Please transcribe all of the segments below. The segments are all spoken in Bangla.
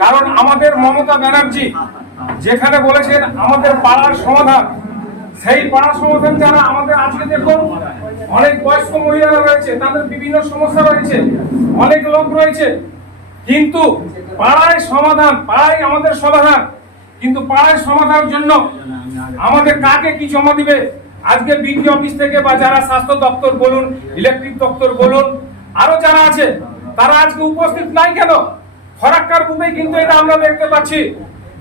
কারণ আমাদের মমতা ব্যানার্জি যেখানে বলেছেন আমাদের পাড়ার সমাধান, সেই পাড়ার সমাধান যারা আমাদের আজকে দেখুন, অনেক বয়স্ক মহিলারা রয়েছে, তাদের বিভিন্ন সমস্যা রয়েছে, অনেক লোক রয়েছে। কিন্তু পাড়ায় সমাধান পাড়ায় আমাদের সমাধান। কিন্তু পাড়ায় সমাধানের জন্য আমাদের কাকে কি জমা দিবে? আজকে বিডি অফিস থেকে বা যারা স্বাস্থ্য দপ্তর বলুন, ইলেকট্রিক দপ্তর বলুন, আরও যারা আছে, তারা আজকে উপস্থিত নাই কেন? ফরাক্কার বুথে কিন্তু এটা আমরা দেখতে পাচ্ছি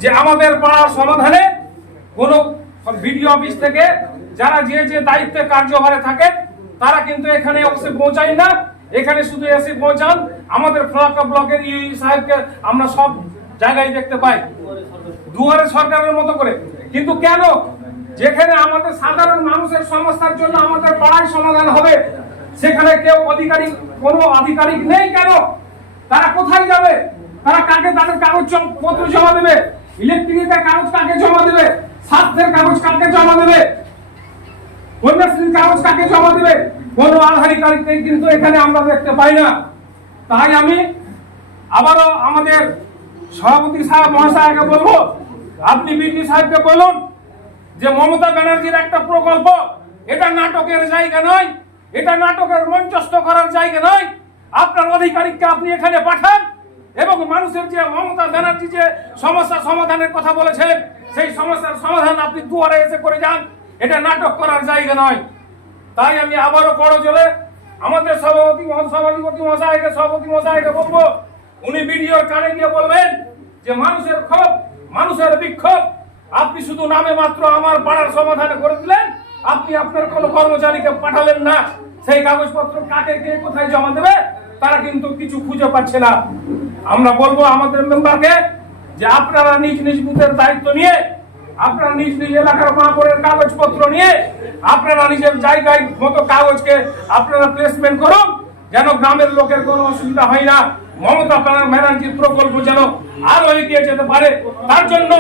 যে আমাদের পাড়ার সমাধানে কোন বিডি অফিস থেকে যারা যে যে দায়িত্বে কার্যভারে থাকে তারা কিন্তু এখানে অবশ্যই পৌঁছায় না। এখানে শুধু এসে পৌঁছান। আমাদের ফরাক্কা ব্লকের ইউ সাহেবকে আমরা সব জায়গায় দেখতে পাই। দুয়ারে সরকারের মতো করে। কিন্তু কেন? যেখানে আমাদের সাধারণ মানুষের সমস্যার জন্য আমাদের পাড়ায় সমাধান হবে, সেখানে কেউ আধিকারিক কোনো আধিকারিক নেই কেন? তারা কোথায় যাবে? তাদের কাগজ পত্র জমা দেবে। ইলেকট্রিকের কাগজ কাকে জমা দেবে? স্বাস্থ্যের কাগজ কাকে জমা দেবে? কন্যাশ্রীর কাগজ কাকে জমা দেবে? কোনো আধারিকারিককে কিন্তু এখানে আমরা দেখতে পাই না। তাই আমি আবারও আমাদের সভাপতি সাহেব, মহাশয়কে বলব, আপনি বিটি সাহেবকে বলুন যে মমতা ব্যানার্জির একটা প্রকল্প, এটা নাটকের জায়গা নয়, এটা নাটকের মঞ্চস্থ করার জায়গা নয়। আপনার আধিকারিককে আপনি এখানে পাঠান এবং মানুষের যে মমতা ব্যানার্জি যে সমস্যা সমাধানের কথা বলেছেন, সেই সমস্যার সমাধান আপনি দুয়ারে এসে করে যান। এটা নাটক করার জায়গা নয়। তাই আমি আবারও বড় জলে আমাদের সভাপতি সভাপতি মশাইকে সভাপতি মশাইকে বলব, উনি ভিডিওর কানে গিয়ে বলবেন যে মানুষের ক্ষোভ, মানুষের বিক্ষোভ, আপনি শুধু নামে মাত্র আমার পাড়ার সমাধান করে দিলেন, আপনি আপনার কোন কর্মচারীকে পাঠালেন না। সেই কাগজপত্র কাকে, কে কোথায় জমা দেবে, তারা কিন্তু কিছু খুঁজে পাচ্ছে না। আমরা বলব আমাদের মেম্বারকে যে আপনারা নিজ নিজ বুথের দায়িত্ব নিয়ে, আপনারা নিজ নিজ এলাকার মাহপুরের কাগজপত্র নিয়ে, আপনারা নিজের জায়গায় মতো কাগজকে আপনারা প্লেসমেন্ট করুন, যেন গ্রামের লোকের কোনো অসুবিধা হয় না। মমতা ব্যানার্জির প্রকল্প যেন আরও এগিয়ে যেতে পারে। তার জন্য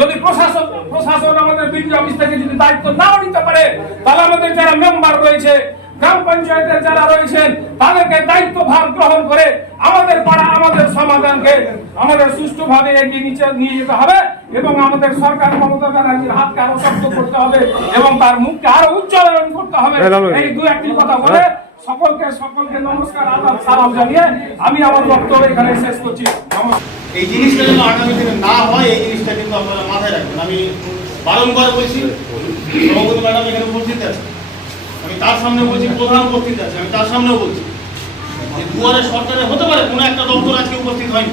যদি প্রশাসন প্রশাসন আমাদের বিদ্যুৎ অফিস থেকে যদি দায়িত্ব নাও নিতে পারে, তাহলে আমাদের যারা মেম্বার রয়েছে গ্রাম পঞ্চায়েতের যারা রয়েছেন তাদেরকে দায়িত্ব ভার গ্রহণ করে আমাদের পাড়া আমাদের সমাধানকে আমাদের সুষ্ঠুভাবে এগিয়ে নিচে নিয়ে যেতে হবে এবং আমাদের সরকার মমতা ব্যানার্জির হাতকে আরও শক্ত করতে হবে এবং তার মুখকে আরও উচ্চারণ করতে হবে। এই দু একটি কথা বলে সকলকে সকলকে নমস্কার আদাব সালাম জানিয়ে আমি আমার বক্তব্য এখানে শেষ করছি। এই জিনিসটা যেন আগামী দিনে না হয় এই জিনিসটা কিন্তু আপনারা মাথায় রাখবেন। আমি বারংবার বলছি সভাপতি ম্যাডাম এখানে উপস্থিত আছে আমি তার সামনে বলছি, প্রধান উপস্থিত আছে, আমি তার সামনে বলছি যে দুয়ারে সরকারে হতে পারে কোনো একটা দপ্তর আজকে উপস্থিত হয়নি।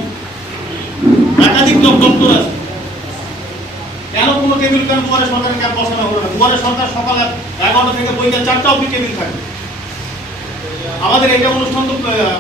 একাধিক দপ- দপ্তর আছে। কেন কোনো টেবিল কেন দুয়ারে সরকারের কেন বসানো হলো না? দুয়ারে সরকার সকাল এগারোটা থেকে বইটা চারটা অব্দি টেবিল থাকে। আমাদের এটা অনুষ্ঠান তো